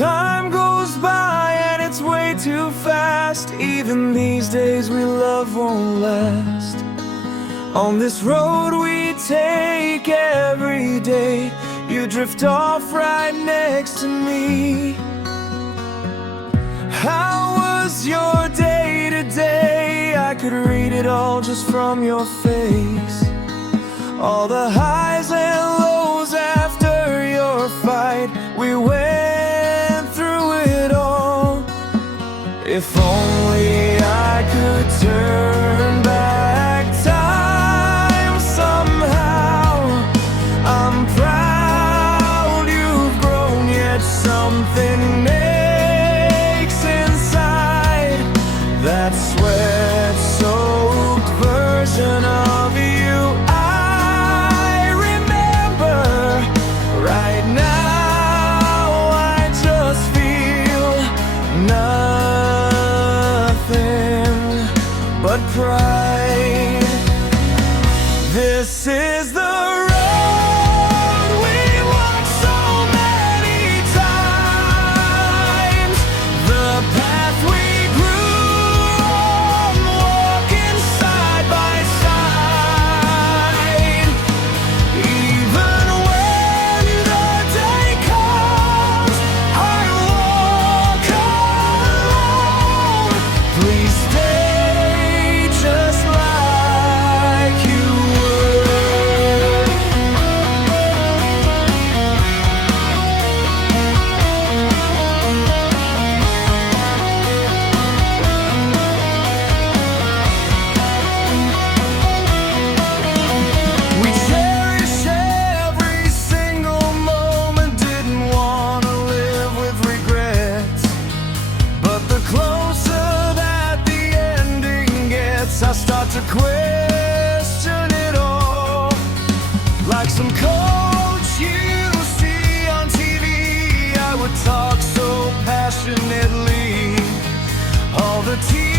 Time goes by and it's way too fast. Even these days we love won't last. On this road we take every day, you drift off right next to me. How was your day today? I could read it all just from your face. All the highs and lows after your fight, we went through it all. If only I could turn back time somehow. I'm proud you've grown, yet something aches inside. That sweat-soaked version of you I remember. Right now I just feel nothing but pride. This is the road we walked so many times, the path we grew on, walking side by side. Even when the day comes, I walk alone. Please stay just like you were. We cherish every single moment, didn't want to live with regrets. But the closer that the ending gets, I start to question it all. Like some coach you see on TV, I would talk so passionately. All the tears